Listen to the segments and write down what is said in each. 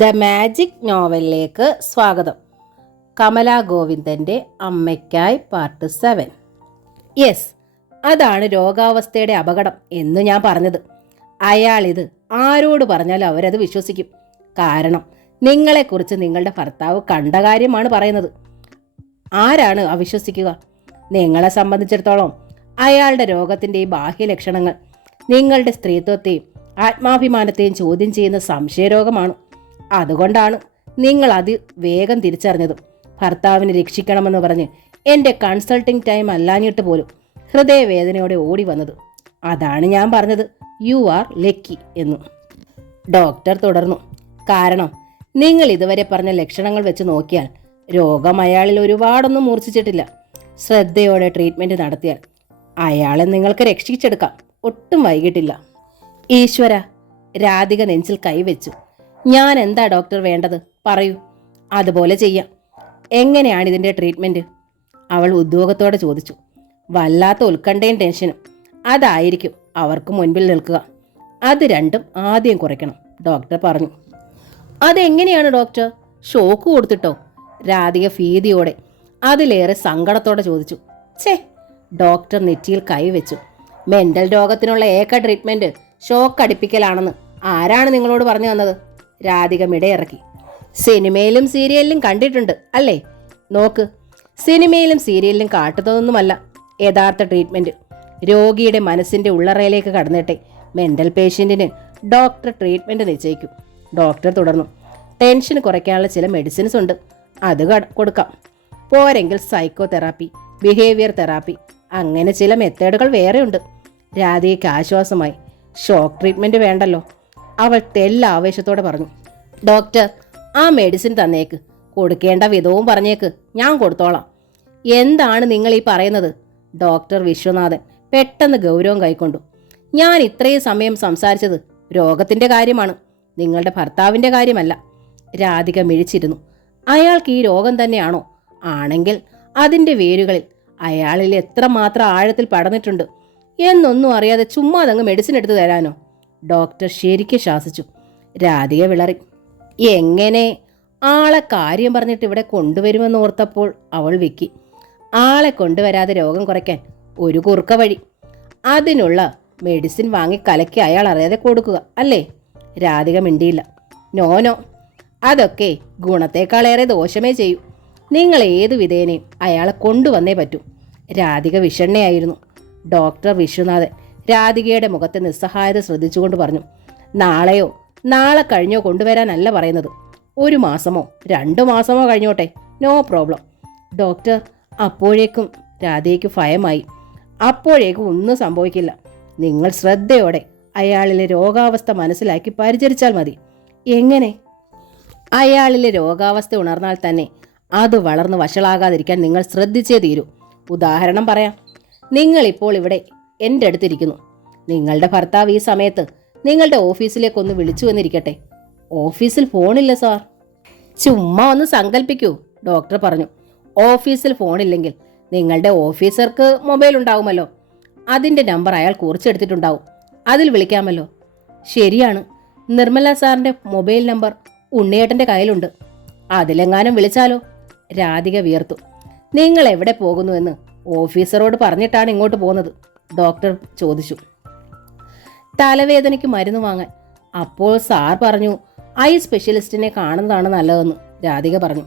The magic നോവലിലേക്ക് സ്വാഗതം. Kamala ഗോവിന്ദൻ്റെ അമ്മയ്ക്കായി part 7. Yes, അതാണ് രോഗാവസ്ഥയുടെ അപകടം എന്ന് ഞാൻ പറഞ്ഞത്. അയാളിത് ആരോട് പറഞ്ഞാലും അവരത് വിശ്വസിക്കും. കാരണം നിങ്ങളെക്കുറിച്ച് നിങ്ങളുടെ ഭർത്താവ് കണ്ട കാര്യമാണ് പറയുന്നത്. ആരാണ് അവിശ്വസിക്കുക? നിങ്ങളെ സംബന്ധിച്ചിടത്തോളം അയാളുടെ രോഗത്തിൻ്റെ ഈ ബാഹ്യലക്ഷണങ്ങൾ നിങ്ങളുടെ സ്ത്രീത്വത്തെയും ആത്മാഭിമാനത്തെയും ചോദ്യം ചെയ്യുന്ന സംശയരോഗമാണ്. അതുകൊണ്ടാണ് നിങ്ങൾ വേഗം തിരിച്ചറിഞ്ഞതും ഭർത്താവിനെ രക്ഷിക്കണമെന്ന് പറഞ്ഞ് എൻ്റെ കൺസൾട്ടിംഗ് ടൈം അല്ലാഞ്ഞിട്ട് പോലും ഹൃദയവേദനയോടെ ഓടി വന്നത്. അതാണ് ഞാൻ പറഞ്ഞത് യു ആർ ലക്കി എന്നു. ഡോക്ടർ തുടർന്നു. കാരണം നിങ്ങൾ ഇതുവരെ പറഞ്ഞ ലക്ഷണങ്ങൾ വെച്ച് നോക്കിയാൽ രോഗം അയാളിൽ ഒരുപാടൊന്നും മൂർച്ഛിച്ചിട്ടില്ല. ശ്രദ്ധയോടെ ട്രീറ്റ്മെൻറ്റ് നടത്തിയാൽ അയാളെ നിങ്ങൾക്ക് രക്ഷിച്ചെടുക്കാം. ഒട്ടും വൈകിട്ടില്ല. ഈശ്വര, രാധിക നെഞ്ചിൽ കൈവച്ചു. ഞാൻ എന്താ ഡോക്ടർ വേണ്ടത്? പറയൂ, അതുപോലെ ചെയ്യാം. എങ്ങനെയാണ് ഇതിൻ്റെ ട്രീറ്റ്മെൻറ്റ്? അവൾ ഉദ്യോഗത്തോടെ ചോദിച്ചു. വല്ലാത്ത ഉത്കണ്ഠയും ടെൻഷനും അതായിരിക്കും അവർക്ക് മുൻപിൽ നിൽക്കുക. അത് രണ്ടും ആദ്യം കുറയ്ക്കണം, ഡോക്ടർ പറഞ്ഞു. അതെങ്ങനെയാണ് ഡോക്ടർ? ഷോക്ക് കൊടുത്തിട്ടോ? രാധിക ഭീതിയോടെ അതിലേറെ സങ്കടത്തോടെ ചോദിച്ചു. ഛേ, ഡോക്ടർ നെറ്റിയിൽ കൈവച്ചു. മെൻ്റൽ രോഗത്തിനുള്ള ഏക ട്രീറ്റ്മെൻറ്റ് ഷോക്ക് അടിപ്പിക്കലാണെന്ന് ആരാണ് നിങ്ങളോട് പറഞ്ഞു തന്നത്? രാധിക മിടയിറക്കി. സിനിമയിലും സീരിയലിലും കണ്ടിട്ടുണ്ട് അല്ലേ? നോക്ക്, സിനിമയിലും സീരിയലിലും കാട്ടുന്നതൊന്നുമല്ല യഥാർത്ഥ ട്രീറ്റ്മെൻറ്റ്. രോഗിയുടെ മനസ്സിൻ്റെ ഉള്ളറയിലേക്ക് കടന്നിട്ടെ മെൻ്റൽ പേഷ്യൻറ്റിന് ഡോക്ടർ ട്രീറ്റ്മെൻറ്റ് നിശ്ചയിക്കും. ഡോക്ടർ തുടർന്നു. ടെൻഷൻ കുറയ്ക്കാനുള്ള ചില മെഡിസിൻസ് ഉണ്ട്, അത് കൊടുക്കാം. പോരെങ്കിൽ സൈക്കോ തെറാപ്പി, ബിഹേവിയർ തെറാപ്പി, അങ്ങനെ ചില മെത്തേഡുകൾ വേറെയുണ്ട്. രാധികയ്ക്ക് ആശ്വാസമായി. ഷോക്ക് ട്രീറ്റ്മെൻറ്റ് വേണ്ടല്ലോ, അവൾ തെല്ലാവേശത്തോടെ പറഞ്ഞു. ഡോക്ടർ, ആ മെഡിസിൻ തന്നേക്ക്, കൊടുക്കേണ്ട വിധവും പറഞ്ഞേക്ക്, ഞാൻ കൊടുത്തോളാം. എന്താണ് നിങ്ങൾ ഈ പറയുന്നത്? ഡോക്ടർ വിശ്വനാഥൻ പെട്ടെന്ന് ഗൗരവം കൈക്കൊണ്ടു. ഞാൻ ഇത്രയും സമയം സംസാരിച്ചത് രോഗത്തിൻ്റെ കാര്യമാണ്, നിങ്ങളുടെ ഭർത്താവിൻ്റെ കാര്യമല്ല. രാധിക മിഴിച്ചിരുന്നു. അയാൾക്ക് ഈ രോഗം തന്നെയാണോ? ആണെങ്കിൽ അതിൻ്റെ വേരുകളിൽ അയാളിൽ എത്രമാത്രം ആഴത്തിൽ പടർന്നിട്ടുണ്ട് എന്നൊന്നും അറിയാതെ ചുമ്മാ അതങ്ങ് മെഡിസിൻ എടുത്തു തരാനോ? ഡോക്ടർ ശരിക്കും ശാസിച്ചു. രാധിക വിളറി. എങ്ങനെ? ആളെ കാര്യം പറഞ്ഞിട്ട് ഇവിടെ കൊണ്ടുവരുമെന്ന് ഓർത്തപ്പോൾ അവൾ വിക്കി. ആളെ കൊണ്ടുവരാതെ രോഗം കുറയ്ക്കാൻ ഒരു കുറുക്ക വഴി. അതിനുള്ള മെഡിസിൻ വാങ്ങി കലക്കി അയാൾ അറിയാതെ കൊടുക്കുക അല്ലേ? രാധിക മിണ്ടിയില്ല. നോ, അതൊക്കെ ഗുണത്തേക്കാളേറെ ദോഷമേ ചെയ്യൂ. നിങ്ങൾ ഏതു വിധേനയും അയാളെ കൊണ്ടുവന്നേ പറ്റൂ. രാധിക വിഷണ്ണയായിരുന്നു. ഡോക്ടർ വിശ്വനാഥൻ രാധികയുടെ മുഖത്തെ നിസ്സഹായത ശ്രദ്ധിച്ചുകൊണ്ട് പറഞ്ഞു. നാളെയോ നാളെ കഴിഞ്ഞോ കൊണ്ടുവരാനല്ല പറയുന്നത്. 1 മാസമോ 2 മാസമോ കഴിഞ്ഞോട്ടെ, നോ പ്രോബ്ലം. ഡോക്ടർ, അപ്പോഴേക്കും രാധികയ്ക്ക് ഭയമായി. അപ്പോഴേക്കും ഒന്നും സംഭവിക്കില്ല. നിങ്ങൾ ശ്രദ്ധയോടെ അയാളിലെ രോഗാവസ്ഥ മനസ്സിലാക്കി പരിചരിച്ചാൽ മതി. എങ്ങനെ? അയാളിലെ രോഗാവസ്ഥ ഉണർന്നാൽ തന്നെ അത് വളർന്ന് വഷളാകാതിരിക്കാൻ നിങ്ങൾ ശ്രദ്ധിച്ചേ തീരൂ. ഉദാഹരണം പറയാം. നിങ്ങളിപ്പോൾ ഇവിടെ എൻ്റെ അടുത്തിരിക്കുന്നു. നിങ്ങളുടെ ഭർത്താവ് ഈ സമയത്ത് നിങ്ങളുടെ ഓഫീസിലേക്കൊന്ന് വിളിച്ചു വന്നിരിക്കട്ടെ. ഓഫീസിൽ ഫോണില്ല സാർ. ചുമ്മാ ഒന്ന് സങ്കല്പിക്കൂ, ഡോക്ടർ പറഞ്ഞു. ഓഫീസിൽ ഫോണില്ലെങ്കിൽ നിങ്ങളുടെ ഓഫീസർക്ക് മൊബൈൽ ഉണ്ടാവുമല്ലോ. അതിൻ്റെ നമ്പർ അയാൾ കുറിച്ചെടുത്തിട്ടുണ്ടാവും, അതിൽ വിളിക്കാമല്ലോ. ശരിയാണ്, നിർമ്മല സാറിൻ്റെ മൊബൈൽ നമ്പർ ഉണ്ണിയേട്ടൻ്റെ കയ്യിലുണ്ട്, അതിലെങ്ങാനും വിളിച്ചാലോ? രാധിക വിയർത്തു. നിങ്ങൾ എവിടെ പോകുന്നുവെന്ന് ഓഫീസറോട് പറഞ്ഞിട്ടാണ് ഇങ്ങോട്ട് പോകുന്നത്? ഡോക്ടർ ചോദിച്ചു. തലവേദനയ്ക്ക് മരുന്ന് വാങ്ങാൻ. അപ്പോൾ സാർ പറഞ്ഞു ഐ സ്പെഷ്യലിസ്റ്റിനെ കാണുന്നതാണ് നല്ലതെന്ന്. രാധിക പറഞ്ഞു.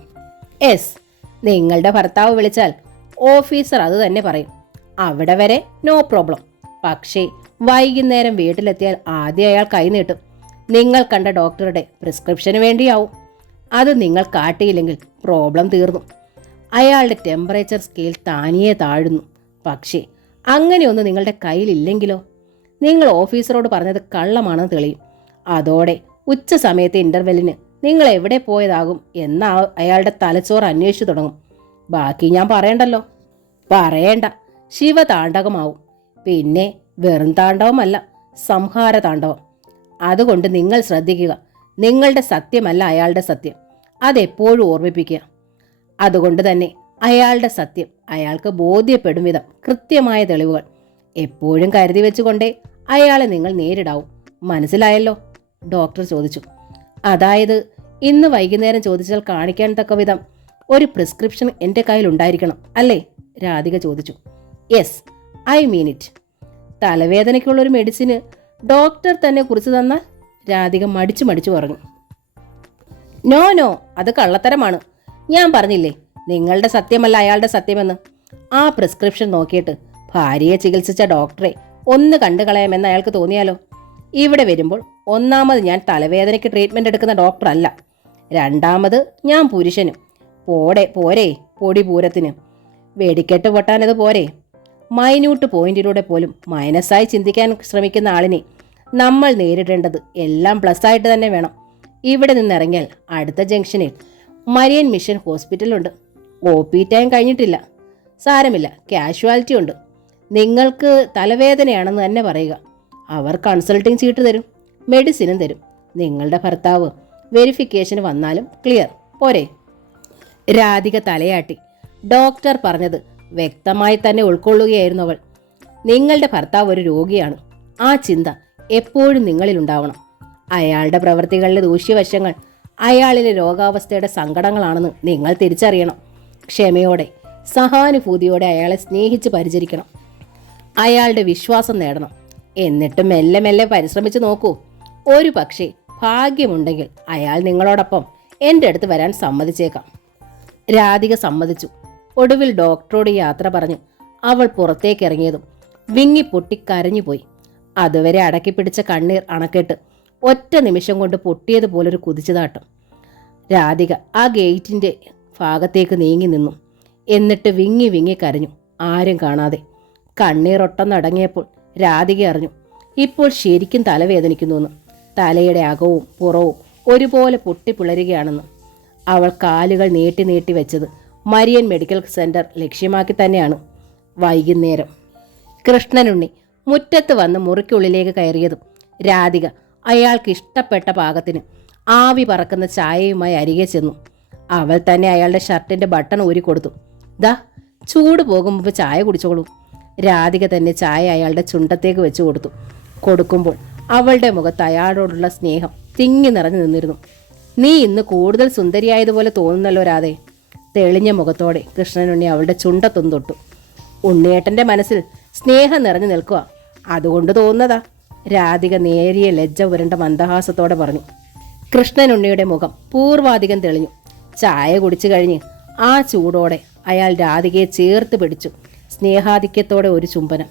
യെസ്, നിങ്ങളുടെ ഭർത്താവ് വിളിച്ചാൽ ഓഫീസർ അത് തന്നെ പറയും. അവിടെ വരെ നോ പ്രോബ്ലം. പക്ഷേ വൈകുന്നേരം വീട്ടിലെത്തിയാൽ ആദ്യം അയാൾ കൈ നീട്ടും. നിങ്ങൾ കണ്ട ഡോക്ടറുടെ പ്രിസ്ക്രിപ്ഷന് വേണ്ടിയാവും. അത് നിങ്ങൾ കാട്ടിയില്ലെങ്കിൽ പ്രോബ്ലം തീർന്നു. അയാളുടെ ടെമ്പറേച്ചർ സ്കെയിൽ താനിയെ താഴുന്നു. പക്ഷേ അങ്ങനെയൊന്നും നിങ്ങളുടെ കയ്യിലില്ലെങ്കിലോ? നിങ്ങൾ ഓഫീസറോട് പറഞ്ഞത് കള്ളമാണെന്ന് തെളിയും. അതോടെ ഉച്ച സമയത്തെ ഇൻ്റർവെല്ലിന് നിങ്ങൾ എവിടെ പോയതാകും എന്ന അയാളുടെ തലച്ചോറ് അന്വേഷിച്ചു തുടങ്ങും. ബാക്കി ഞാൻ പറയണ്ടല്ലോ. പറയേണ്ട, ശിവതാണ്ഡവമാവും. പിന്നെ വെറും താണ്ഡവമല്ല, സംഹാര താണ്ഡവം. അതുകൊണ്ട് നിങ്ങൾ ശ്രദ്ധിക്കുക. നിങ്ങളുടെ സത്യമല്ല അയാളുടെ സത്യം, അതെപ്പോഴും ഓർമ്മിപ്പിക്കുക. അതുകൊണ്ട് തന്നെ അയാളുടെ സത്യം അയാൾക്ക് ബോധ്യപ്പെടും വിധം കൃത്യമായ തെളിവുകൾ എപ്പോഴും കരുതി വെച്ചുകൊണ്ടേ അയാളെ നിങ്ങൾ നേരിടാവൂ. മനസ്സിലായല്ലോ? ഡോക്ടർ ചോദിച്ചു. അതായത് ഇന്ന് വൈകുന്നേരം ചോദിച്ചാൽ കാണിക്കാൻ തക്ക വിധം ഒരു പ്രിസ്ക്രിപ്ഷൻ എൻ്റെ കയ്യിലുണ്ടായിരിക്കണം അല്ലേ? രാധിക ചോദിച്ചു. Yes, I mean it. തലവേദനയ്ക്കുള്ളൊരു മെഡിസിന് ഡോക്ടർ തന്നെ കുറിച്ച് തന്നാൽ? രാധിക മടിച്ചു പറഞ്ഞു. നോ നോ, അത് കള്ളത്തരമാണ്. ഞാൻ പറഞ്ഞില്ലേ നിങ്ങളുടെ സത്യമല്ല അയാളുടെ സത്യമെന്ന്. ആ പ്രിസ്ക്രിപ്ഷൻ നോക്കിയിട്ട് ഭാര്യയെ ചികിത്സിച്ച ഡോക്ടറെ ഒന്ന് കണ്ടു കളയാമെന്ന് അയാൾക്ക് തോന്നിയാലോ? ഇവിടെ വരുമ്പോൾ ഒന്നാമത് ഞാൻ തലവേദനയ്ക്ക് ട്രീറ്റ്മെൻറ്റ് എടുക്കുന്ന ഡോക്ടറല്ല, രണ്ടാമത് ഞാൻ പുരുഷനും. പോരെ പൊടി പൂരത്തിന് വെടിക്കെട്ട് പൊട്ടാനത് പോരെ? മൈന്യൂട്ട് പോയിന്റിലൂടെ പോലും മൈനസായി ചിന്തിക്കാൻ ശ്രമിക്കുന്ന ആളിനെ നമ്മൾ നേരിടേണ്ടത് എല്ലാം പ്ലസ് ആയിട്ട് തന്നെ വേണം. ഇവിടെ നിന്നിറങ്ങിയാൽ അടുത്ത ജംഗ്ഷനിൽ മരിയൻ മിഷൻ ഹോസ്പിറ്റലുണ്ട്. OP ടൈം കഴിഞ്ഞിട്ടില്ല. സാരമില്ല, കാഷ്വാലിറ്റി ഉണ്ട്. നിങ്ങൾക്ക് തലവേദനയാണെന്ന് തന്നെ പറയുക. അവർ കൺസൾട്ടിങ് ചീട്ട് തരും, മെഡിസിനും തരും. നിങ്ങളുടെ ഭർത്താവ് വെരിഫിക്കേഷന് വന്നാലും ക്ലിയർ. പോരെ? രാധിക തലയാട്ടി. ഡോക്ടർ പറഞ്ഞത് വ്യക്തമായി തന്നെ ഉൾക്കൊള്ളുകയായിരുന്നു അവൾ. നിങ്ങളുടെ ഭർത്താവ് ഒരു രോഗിയാണ്. ആ ചിന്ത എപ്പോഴും നിങ്ങളിലുണ്ടാവണം. അയാളുടെ പ്രവൃത്തികളിലെ ദൂഷ്യവശങ്ങൾ അയാളിലെ രോഗാവസ്ഥയുടെ സങ്കടങ്ങളാണെന്ന് നിങ്ങൾ തിരിച്ചറിയണം. ക്ഷമയോടെ സഹാനുഭൂതിയോടെ അയാളെ സ്നേഹിച്ച് പരിചരിക്കണം. അയാളുടെ വിശ്വാസം നേടണം. എന്നിട്ട് മെല്ലെ മെല്ലെ പരിശ്രമിച്ച് നോക്കൂ. ഒരു പക്ഷേ ഭാഗ്യമുണ്ടെങ്കിൽ അയാൾ നിങ്ങളോടൊപ്പം എൻ്റെ അടുത്ത് വരാൻ സമ്മതിച്ചേക്കാം. രാധിക സമ്മതിച്ചു. ഒടുവിൽ ഡോക്ടറോട് യാത്ര പറഞ്ഞ് അവൾ പുറത്തേക്കിറങ്ങിയതും വിങ്ങിപ്പൊട്ടി കരഞ്ഞുപോയി. അതുവരെ അടക്കിപ്പിടിച്ച കണ്ണീർ അണക്കെട്ട് ഒറ്റ നിമിഷം കൊണ്ട് പൊട്ടിയതുപോലൊരു കുതിച്ചുതാട്ടം. രാധിക ആ ഗേറ്റിൻ്റെ ഭാഗത്തേക്ക് നീങ്ങി നിന്നു. എന്നിട്ട് വിങ്ങി വിങ്ങി കരഞ്ഞു, ആരും കാണാതെ. കണ്ണീരൊട്ടന്നടങ്ങിയപ്പോൾ രാധിക അറിഞ്ഞു ഇപ്പോൾ ശരിക്കും തലവേദനിക്കുന്നുവെന്ന്. തലയുടെ അകവും പുറവും ഒരുപോലെ പൊട്ടിപ്പിളരുകയാണെന്ന്. അവൾ കാലുകൾ നീട്ടി നീട്ടി വെച്ചത് മരിയൻ മെഡിക്കൽ സെന്റർ ലക്ഷ്യമാക്കി തന്നെയാണ്. വൈകുന്നേരം കൃഷ്ണനുണ്ണി മുറ്റത്ത് വന്ന് മുറിക്കുള്ളിലേക്ക് കയറിയതും രാധിക അയാൾക്ക് ഇഷ്ടപ്പെട്ട പാകത്തിന് ആവി പറക്കുന്ന ചായയുമായി അരികെ ചെന്നു. അവൾ തന്നെ അയാളുടെ ഷർട്ടിന്റെ ബട്ടൺ ഊരിക്കൊടുത്തു. ദാ, ചൂട് പോകും മുമ്പ് ചായ കുടിച്ചോളൂ. രാധിക തന്നെ ചായ അയാളുടെ ചുണ്ടത്തേക്ക് വെച്ചു കൊടുക്കുമ്പോൾ അവളുടെ മുഖത്ത് അയാളോടുള്ള സ്നേഹം തിങ്ങി നിറഞ്ഞു നിന്നിരുന്നു. നീ ഇന്ന് കൂടുതൽ സുന്ദരിയായതുപോലെ തോന്നുന്നല്ലോ രാധേ. തെളിഞ്ഞ മുഖത്തോടെ കൃഷ്ണനുണ്ണി അവളുടെ ചുണ്ടത്തൊന്നു തൊട്ടു. ഉണ്ണിയേട്ടന്റെ മനസ്സിൽ സ്നേഹം നിറഞ്ഞു നിൽക്കുക, അതുകൊണ്ട് തോന്നുന്നതാ. രാധിക നേരിയ ലജ്ജ ഉരണ്ട മന്ദഹാസത്തോടെ പറഞ്ഞു. കൃഷ്ണനുണ്ണിയുടെ മുഖം പൂർവാധികം തെളിഞ്ഞു. ചായ കുടിച്ചു കഴിഞ്ഞ് ആ ചൂടോടെ അയാൾ രാധികയെ ചേർത്ത് പിടിച്ചു. സ്നേഹാധിക്യത്തോടെ ഒരു ചുംബനം.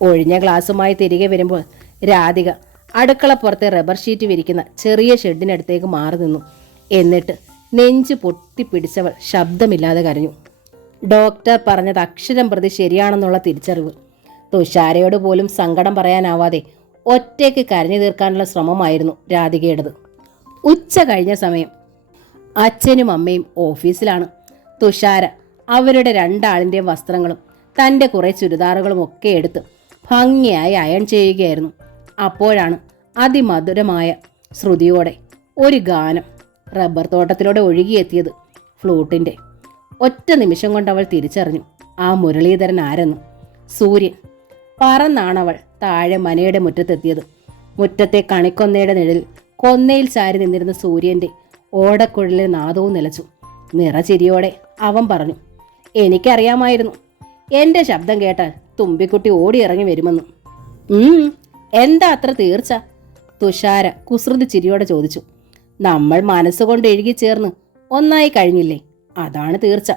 ഒഴിഞ്ഞ ഗ്ലാസുമായി തിരികെ വരുമ്പോൾ രാധിക അടുക്കളപ്പുറത്തെ റബ്ബർ ഷീറ്റ് വിരിക്കുന്ന ചെറിയ ഷെഡിനടുത്തേക്ക് മാറി നിന്നു. എന്നിട്ട് നെഞ്ച് പൊട്ടിപ്പിടിച്ചവൾ ശബ്ദമില്ലാതെ കരഞ്ഞു. ഡോക്ടർ പറഞ്ഞത് അക്ഷരം പ്രതി ശരിയാണെന്നുള്ള തിരിച്ചറിവ്. തുഷാരയോട് പോലും സങ്കടം പറയാനാവാതെ ഒറ്റയ്ക്ക് കരഞ്ഞു തീർക്കാനുള്ള ശ്രമമായിരുന്നു രാധികയുടേത്. ഉച്ച കഴിഞ്ഞ സമയം. അച്ഛനും അമ്മയും ഓഫീസിലാണ്. തുഷാര അവരുടെ രണ്ടാളിൻ്റെയും വസ്ത്രങ്ങളും തൻ്റെ കുറേ ചുരിദാറുകളും ഒക്കെ എടുത്ത് ഭംഗിയായി അയൺ ചെയ്യുകയായിരുന്നു. അപ്പോഴാണ് അതിമധുരമായ ശ്രുതിയോടെ ഒരു ഗാനം റബ്ബർ തോട്ടത്തിലൂടെ ഒഴുകിയെത്തിയത്. ഫ്ലൂട്ടിൻ്റെ. ഒറ്റ നിമിഷം കൊണ്ട് അവൾ തിരിച്ചറിഞ്ഞു ആ മുരളീധരൻ ആരെന്ന്. സൂര്യൻ. പറന്നാണവൾ താഴെ മനയുടെ മുറ്റത്തെത്തിയത്. മുറ്റത്തെ കണിക്കൊന്നയുടെ നിഴലിൽ കൊന്നയിൽ ചാരി നിന്നിരുന്ന സൂര്യൻ്റെ ഓടക്കുഴലിലെ നാദവും നിലച്ചു. നിറചിരിയോടെ അവൻ പറഞ്ഞു, എനിക്കറിയാമായിരുന്നു എൻ്റെ ശബ്ദം കേട്ടാൽ തുമ്പിക്കുട്ടി ഓടിയിറങ്ങി വരുമെന്ന്. എന്താ അത്ര തീർച്ച? തുഷാര കുസൃതി ചിരിയോടെ ചോദിച്ചു. നമ്മൾ മനസ്സുകൊണ്ട് എഴുകി ചേർന്ന് ഒന്നായി കഴിഞ്ഞില്ലേ, അതാണ് തീർച്ച.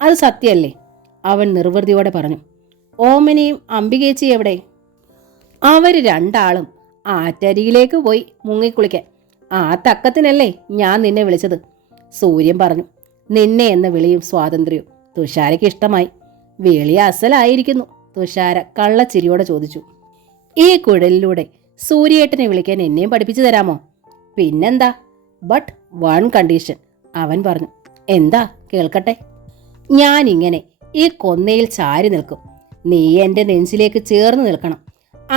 അത് സത്യമല്ലേ? അവൻ നിർവൃതിയോടെ പറഞ്ഞു. ഓമനയും അംബികേച്ചി എവിടെ? അവർ രണ്ടാളും ആറ്റരിയിലേക്ക് പോയി മുങ്ങിക്കുളിക്കാൻ. ആ തക്കത്തിനല്ലേ ഞാൻ നിന്നെ വിളിച്ചത്. സൂര്യൻ പറഞ്ഞു. നിന്നെ എന്ന വിളിയും സ്വാതന്ത്ര്യവും തുഷാരയ്ക്ക് ഇഷ്ടമായി. വിളി അസലായിരിക്കുന്നു, തുഷാര കള്ളച്ചിരിയോടെ ചോദിച്ചു. ഈ കുഴലിലൂടെ സൂര്യേട്ടനെ വിളിക്കാൻ എന്നെയും പഠിപ്പിച്ചു തരാമോ? പിന്നെന്താ, ബട്ട് വൺ കണ്ടീഷൻ, അവൻ പറഞ്ഞു. എന്താ, കേൾക്കട്ടെ. ഞാനിങ്ങനെ ഈ കൊന്നയിൽ ചാരി നിൽക്കും, നീ എൻ്റെ നെഞ്ചിലേക്ക് ചേർന്ന് നിൽക്കണം.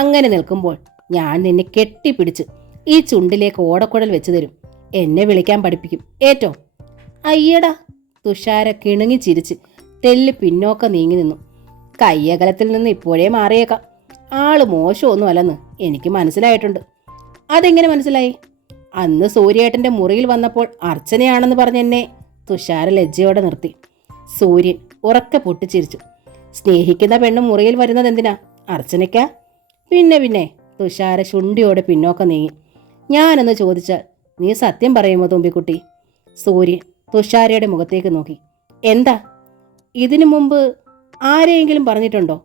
അങ്ങനെ നിൽക്കുമ്പോൾ ഞാൻ നിന്നെ കെട്ടിപ്പിടിച്ച് ഈ ചുണ്ടിലേക്ക് ഓടക്കുഴൽ വെച്ചു തരും. എന്നെ വിളിക്കാൻ പഠിപ്പിക്കും, ഏറ്റോ? അയ്യടാ, തുഷാര കിണുങ്ങി ചിരിച്ച് തെല്ല് പിന്നോക്കം നീങ്ങി നിന്നു. കയ്യകലത്തിൽ നിന്ന് ഇപ്പോഴേ മാറിയേക്കാം. ആള് മോശമൊന്നും അല്ലെന്ന് എനിക്ക് മനസ്സിലായിട്ടുണ്ട്. അതെങ്ങനെ മനസ്സിലായി? അന്ന് സൂര്യേട്ടൻ്റെ മുറിയിൽ വന്നപ്പോൾ അർച്ചനയാണെന്ന് പറഞ്ഞെന്നെ തുഷാര ലജ്ജയോടെ നിർത്തി. സൂര്യൻ ഉറക്കെ പൊട്ടിച്ചിരിച്ചു. സ്നേഹിക്കുന്ന പെണ്ണ് മുറിയിൽ വരുന്നത് എന്തിനാ? അർച്ചനയ്ക്കാ? പിന്നെ തുഷാര ശുണ്ടിയോടെ പിന്നോക്കം നീങ്ങി. ഞാനെന്ന് ചോദിച്ചാൽ നീ സത്യം പറയുമോ തുമ്പിക്കുട്ടി? സൂര്യൻ തുഷാരയുടെ മുഖത്തേക്ക് നോക്കി. എന്താ? ഇതിനു മുമ്പ് ആരെയെങ്കിലും പറഞ്ഞിട്ടുണ്ടോ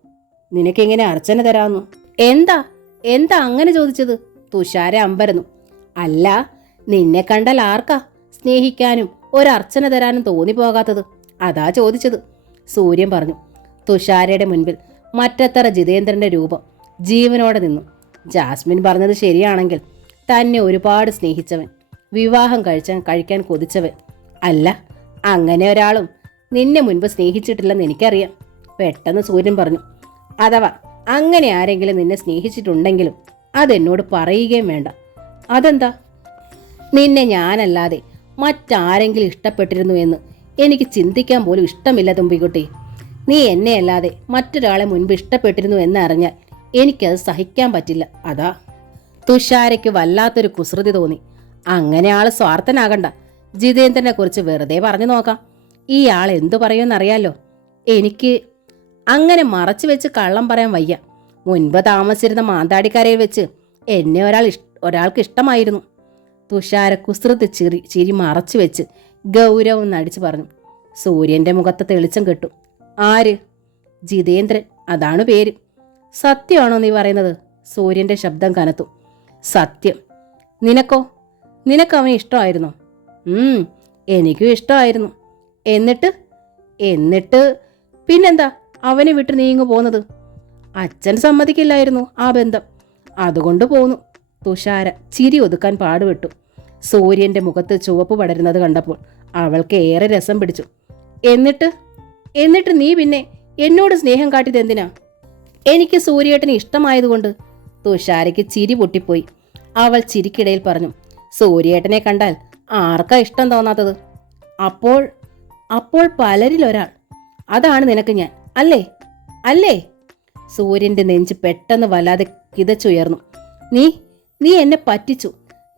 നിനക്കെങ്ങനെ അർച്ചന തരാമെന്നു? എന്താ അങ്ങനെ ചോദിച്ചത്? തുഷാര അമ്പരന്നു. അല്ല, നിന്നെ കണ്ടാൽ ആർക്കാ സ്നേഹിക്കാനും ഒരർച്ചന തരാനും തോന്നിപ്പോകാത്തത്? അതാ ചോദിച്ചത്, സൂര്യൻ പറഞ്ഞു. തുഷാരയുടെ മുൻപിൽ മറ്റത്ര ജിതേന്ദ്രന്റെ രൂപം ജീവനോടെ നിന്നു. ജാസ്മിൻ പറഞ്ഞത് ശരിയാണെങ്കിൽ തന്നെ ഒരുപാട് സ്നേഹിച്ചവൻ, വിവാഹം കഴിക്കാൻ കൊതിച്ചവൻ. അല്ല, അങ്ങനെ ഒരാളും നിന്നെ മുൻപ് സ്നേഹിച്ചിട്ടില്ലെന്ന് എനിക്കറിയാം, പെട്ടെന്ന് സൂര്യൻ പറഞ്ഞു. അഥവാ അങ്ങനെ ആരെങ്കിലും നിന്നെ സ്നേഹിച്ചിട്ടുണ്ടെങ്കിലും അതെന്നോട് പറയുകയും വേണ്ട. അതെന്താ? നിന്നെ ഞാനല്ലാതെ മറ്റാരെങ്കിലും ഇഷ്ടപ്പെട്ടിരുന്നു എന്ന് എനിക്ക് ചിന്തിക്കാൻ പോലും ഇഷ്ടമില്ല തുമ്പിക്കുട്ടി. നീ എന്നെ അല്ലാതെ മറ്റൊരാളെ മുൻപ് ഇഷ്ടപ്പെട്ടിരുന്നു എന്നറിഞ്ഞാൽ എനിക്കത് സഹിക്കാൻ പറ്റില്ല. അതാ. തുഷാരയ്ക്ക് വല്ലാത്തൊരു കുസൃതി തോന്നി. അങ്ങനെ ആള് സ്വാർത്ഥനാകണ്ട. ജിതേന്ദ്രനെ കുറിച്ച് വെറുതെ പറഞ്ഞു നോക്കാം. ഈ ആൾ എന്തു പറയുമെന്നറിയാലോ. എനിക്ക് അങ്ങനെ മറച്ചു വെച്ച് കള്ളം പറയാൻ വയ്യ. മുൻപ് താമസിച്ചിരുന്ന മാന്താടിക്കരയിൽ വെച്ച് എന്നെ ഒരാൾക്ക് ഇഷ്ടമായിരുന്നു. തുഷാര കുസൃതി ചിരി മറച്ചു വെച്ച് ഗൗരവം നടിച്ചു പറഞ്ഞു. സൂര്യന്റെ മുഖത്തെ തെളിച്ചം കെട്ടു. ആര്? ജിതേന്ദ്രൻ, അതാണ് പേര്. സത്യമാണോ നീ പറയുന്നത്? സൂര്യന്റെ ശബ്ദം കനത്തു. സത്യം. നിനക്കോ? നിനക്ക് അവനെ ഇഷ്ടമായിരുന്നോ? എനിക്കും ഇഷ്ടമായിരുന്നു. എന്നിട്ട് പിന്നെന്താ അവനെ വിട്ട് നീങ്ങു പോന്നത്? അച്ഛൻ സമ്മതിക്കില്ലായിരുന്നു ആ ബന്ധം, അതുകൊണ്ട് പോന്നു. തുഷാര ചിരി ഒതുക്കാൻ പാടുപെട്ടു. സൂര്യന്റെ മുഖത്ത് ചുവപ്പ് പടരുന്നത് കണ്ടപ്പോൾ അവൾക്ക് ഏറെ രസം പിടിച്ചു. എന്നിട്ട് നീ പിന്നെ എന്നോട് സ്നേഹം കാട്ടിയത് എന്തിനാ? എനിക്ക് സൂര്യേട്ടന് ഇഷ്ടമായതുകൊണ്ട്. തുഷാരയ്ക്ക് ചിരി പൊട്ടിപ്പോയി. അവൾ ചിരിക്കിടയിൽ പറഞ്ഞു. സൂര്യേട്ടനെ കണ്ടാൽ ആർക്കാ ഇഷ്ടം തോന്നാത്തത്? അപ്പോൾ പലരിലൊരാൾ. അതാണ് നിനക്ക് ഞാൻ, അല്ലേ? സൂര്യന്റെ നെഞ്ച് പെട്ടെന്ന് വല്ലാതെ കിതച്ചുയർന്നു. നീ എന്നെ പറ്റിച്ചു.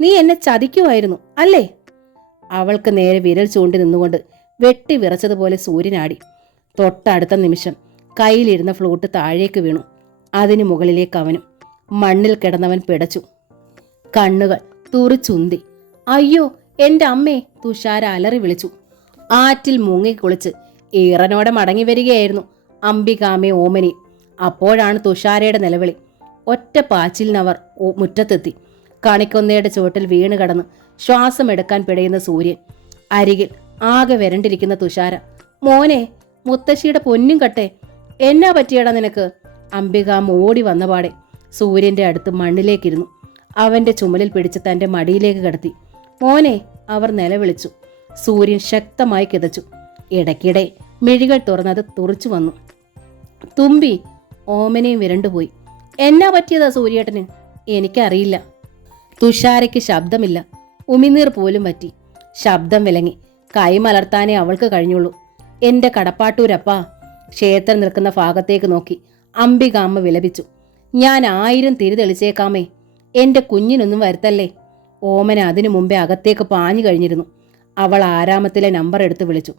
നീ എന്നെ ചതിക്കുമായിരുന്നു, അല്ലേ? അവൾക്ക് നേരെ വിരൽ ചൂണ്ടി നിന്നുകൊണ്ട് വെട്ടി വിറച്ചതുപോലെ സൂര്യനാടി. തൊട്ടടുത്ത നിമിഷം കയ്യിലിരുന്ന ഫ്ലൂട്ട് താഴേക്ക് വീണു. അതിനു മുകളിലേക്ക് അവനും. മണ്ണിൽ കിടന്നവൻ പിടച്ചു. കണ്ണുകൾ തുറിച്ചുന്തി. അയ്യോ എന്റെ അമ്മേ! തുഷാര അലറി വിളിച്ചു. ആറ്റിൽ മുങ്ങിക്കുളിച്ച് ഈറനോടെ മടങ്ങി വരികയായിരുന്നു അംബികാമേ ഓമനി. അപ്പോഴാണ് തുഷാരയുടെ നിലവിളി. ഒറ്റ പാച്ചിലിനവർ മുറ്റത്തെത്തി. കണിക്കൊന്നയുടെ ചുവട്ടിൽ വീണ് കടന്ന് ശ്വാസമെടുക്കാൻ പിടയുന്ന സൂര്യൻ. അരികിൽ ആകെ വരണ്ടിരിക്കുന്ന തുഷാര. മോനെ, മുത്തശ്ശിയുടെ പൊന്നും കട്ടെ, എന്നാ പറ്റിയടാ നിനക്ക്? അംബികാമ്മ ഓടി വന്നപാടെ സൂര്യന്റെ അടുത്ത് മണ്ണിലേക്കിരുന്നു. അവന്റെ ചുമലിൽ പിടിച്ച് തന്റെ മടിയിലേക്ക് കിടത്തി. മോനെ, അവർ നിലവിളിച്ചു. സൂര്യൻ ശക്തമായി കിതച്ചു. ഇടയ്ക്കിടെ മിഴികൾ തുറന്നത് തുറച്ചു വന്നു. തുമ്പി! ഓമനയും വിരണ്ടുപോയി. എന്നാ പറ്റിയതാ സൂര്യേട്ടന്? എനിക്കറിയില്ല. തുഷാരയ്ക്ക് ശബ്ദമില്ല. ഉമിനീർ പോലും പറ്റി. ശബ്ദം വിലങ്ങി. കൈ മലർത്താനേ അവൾക്ക് കഴിഞ്ഞുള്ളൂ. എന്റെ കടപ്പാട്ടൂരപ്പാ! ക്ഷേത്രം നിൽക്കുന്ന ഭാഗത്തേക്ക് നോക്കി അംബികാമ്മ വിലപിച്ചു. ഞാൻ 1000 തിരി തെളിച്ചേക്കാമേ, എന്റെ കുഞ്ഞിനൊന്നും വരുത്തല്ലേ. ഓമന അതിനു മുമ്പേ അകത്തേക്ക് പാഞ്ഞു കഴിഞ്ഞിരുന്നു. അവൾ ആരാമത്തിലെ നമ്പർ എടുത്ത് വിളിച്ചു.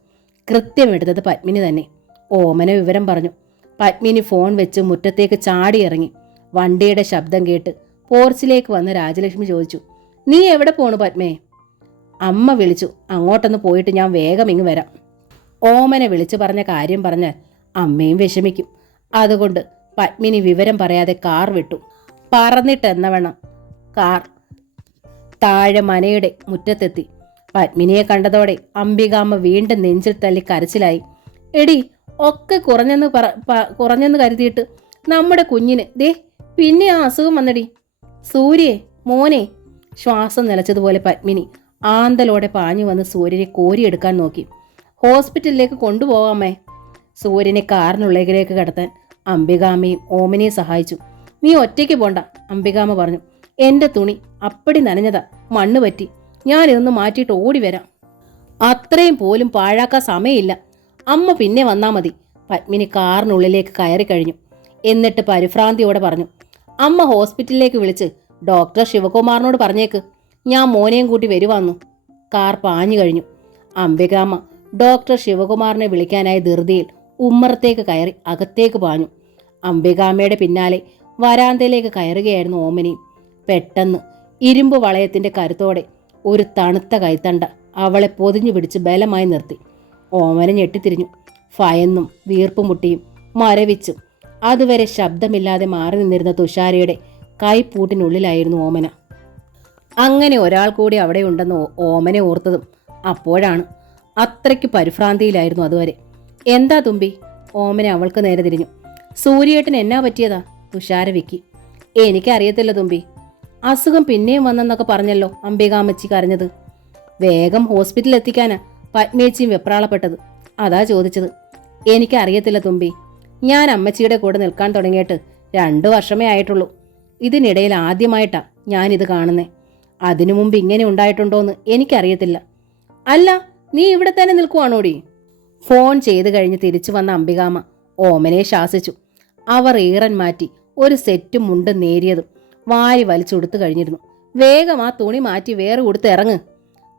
കൃത്യം എടുത്തത് പത്മിനി തന്നെ. ഓമന വിവരം പറഞ്ഞു. പത്മിനി ഫോൺ വെച്ച് മുറ്റത്തേക്ക് ചാടിയിറങ്ങി. വണ്ടിയുടെ ശബ്ദം കേട്ട് പോർച്ചിലേക്ക് വന്ന രാജലക്ഷ്മി ചോദിച്ചു, നീ എവിടെ പോണു പത്മേ? അമ്മ വിളിച്ചു, അങ്ങോട്ടൊന്ന് പോയിട്ട് ഞാൻ വേഗം ഇങ്ങ് വരാം. ഓമന വിളിച്ചു പറഞ്ഞ കാര്യം പറഞ്ഞാൽ അമ്മയും വിഷമിക്കും. അതുകൊണ്ട് പത്മിനി വിവരം പറയാതെ കാർ വിട്ടു. പറന്നിട്ടെന്നവണ്ണം കാർ താഴെ മനയുടെ മുറ്റത്തെത്തി. പത്മിനിയെ കണ്ടതോടെ അംബികാമ്മ വീണ്ടും നെഞ്ചിൽ തല്ലി കരച്ചിലായി. എടി, ഒക്കെ കുറഞ്ഞെന്ന് കരുതിയിട്ട് നമ്മുടെ കുഞ്ഞിന് ദേ പിന്നെ ആ അസുഖം വന്നടി. സൂര്യേ, മോനെ! ശ്വാസം നിലച്ചതുപോലെ പത്മിനി ആന്തലോടെ പാഞ്ഞു വന്ന് സൂര്യനെ കോരിയെടുക്കാൻ നോക്കി. ഹോസ്പിറ്റലിലേക്ക് കൊണ്ടുപോകാമേ. സൂര്യനെ കാറിനുള്ളിലേക്ക് കടത്താൻ അംബികാമ്മയും ഓമനയും സഹായിച്ചു. നീ ഒറ്റയ്ക്ക് പോണ്ട, അംബികാമ്മ പറഞ്ഞു. എന്റെ തുണി അപ്പടി നനഞ്ഞതാ, മണ്ണ് പറ്റി. ഞാനിതൊന്ന് മാറ്റിയിട്ട് ഓടി വരാം. അത്രയും പോലും പാഴാക്കാൻ സമയമില്ല. അമ്മ പിന്നെ വന്നാ മതി. പത്മിനി കാറിനുള്ളിലേക്ക് കയറി കഴിഞ്ഞു. എന്നിട്ട് പരിഭ്രാന്തിയോടെ പറഞ്ഞു, അമ്മ ഹോസ്പിറ്റലിലേക്ക് വിളിച്ച് ഡോക്ടർ ശിവകുമാറിനോട് പറഞ്ഞേക്ക്. ഞാൻ മോനെയും കൂട്ടി വരുവാന്നു. കാർ പാഞ്ഞു കഴിഞ്ഞു. അംബികാമ്മ ഡോക്ടർ ശിവകുമാറിനെ വിളിക്കാനായി ധൃതിയിൽ ഉമ്മറത്തേക്ക് കയറി അകത്തേക്ക് പാഞ്ഞു. അംബികാമ്മയുടെ പിന്നാലെ വരാന്തയിലേക്ക് കയറുകയായിരുന്നു ഓമനയും. പെട്ടെന്ന് ഇരുമ്പ് വളയത്തിന്റെ കരുത്തോടെ ഒരു തണുത്ത കൈത്തണ്ട അവളെ പൊതിഞ്ഞു പിടിച്ച് ബലമായി നിർത്തി. ഓമന ഞെട്ടിത്തിരിഞ്ഞു. ഭയന്നും വീർപ്പും മുട്ടിയും മരവിച്ചും അതുവരെ ശബ്ദമില്ലാതെ മാറി നിന്നിരുന്ന തുഷാരയുടെ കൈപ്പൂട്ടിനുള്ളിലായിരുന്നു ഓമന. അങ്ങനെ ഒരാൾ കൂടി അവിടെ ഉണ്ടെന്ന് ഓമനെ ഓർത്തതും അപ്പോഴാണ്. അത്രയ്ക്ക് പരിഭ്രാന്തിയിലായിരുന്നു അതുവരെ. എന്താ തുമ്പി? ഓമന അവൾക്ക് നേരെ തിരിഞ്ഞു. സൂര്യേട്ടൻ എന്നാ പറ്റിയതാ? തുഷാര വിക്കി. എനിക്കറിയത്തില്ല തുമ്പി. അസുഖം പിന്നെയും വന്നെന്നൊക്കെ പറഞ്ഞല്ലോ അംബികാമ്മച്ചി കരഞ്ഞത്. വേഗം ഹോസ്പിറ്റലിൽ എത്തിക്കാനാ പത്മേച്ചിയും വെപ്രാളപ്പെട്ടത്. അതാ ചോദിച്ചത്. എനിക്കറിയത്തില്ല തുമ്പി. ഞാൻ അമ്മച്ചിയുടെ കൂടെ നിൽക്കാൻ തുടങ്ങിയിട്ട് 2 വർഷമേ ആയിട്ടുള്ളൂ. ഇതിനിടയിൽ ആദ്യമായിട്ടാ ഞാനിത് കാണുന്നേ. അതിനു മുമ്പ് ഇങ്ങനെ ഉണ്ടായിട്ടുണ്ടോയെന്ന് എനിക്കറിയത്തില്ല. അല്ല, നീ ഇവിടെ തന്നെ നിൽക്കുവാണോടി? ഫോൺ ചെയ്ത് കഴിഞ്ഞ് തിരിച്ചു വന്ന അംബികാമ്മ ഓമനയെ ശാസിച്ചു. അവർ ഈറൻ മാറ്റി ഒരു സെറ്റും മുണ്ടും നേരിയതും വാരി വലിച്ചെടുത്തു കഴിഞ്ഞിരുന്നു. വേഗം ആ തുണി മാറ്റി വേറെ കൊടുത്ത് ഇറങ്ങ്.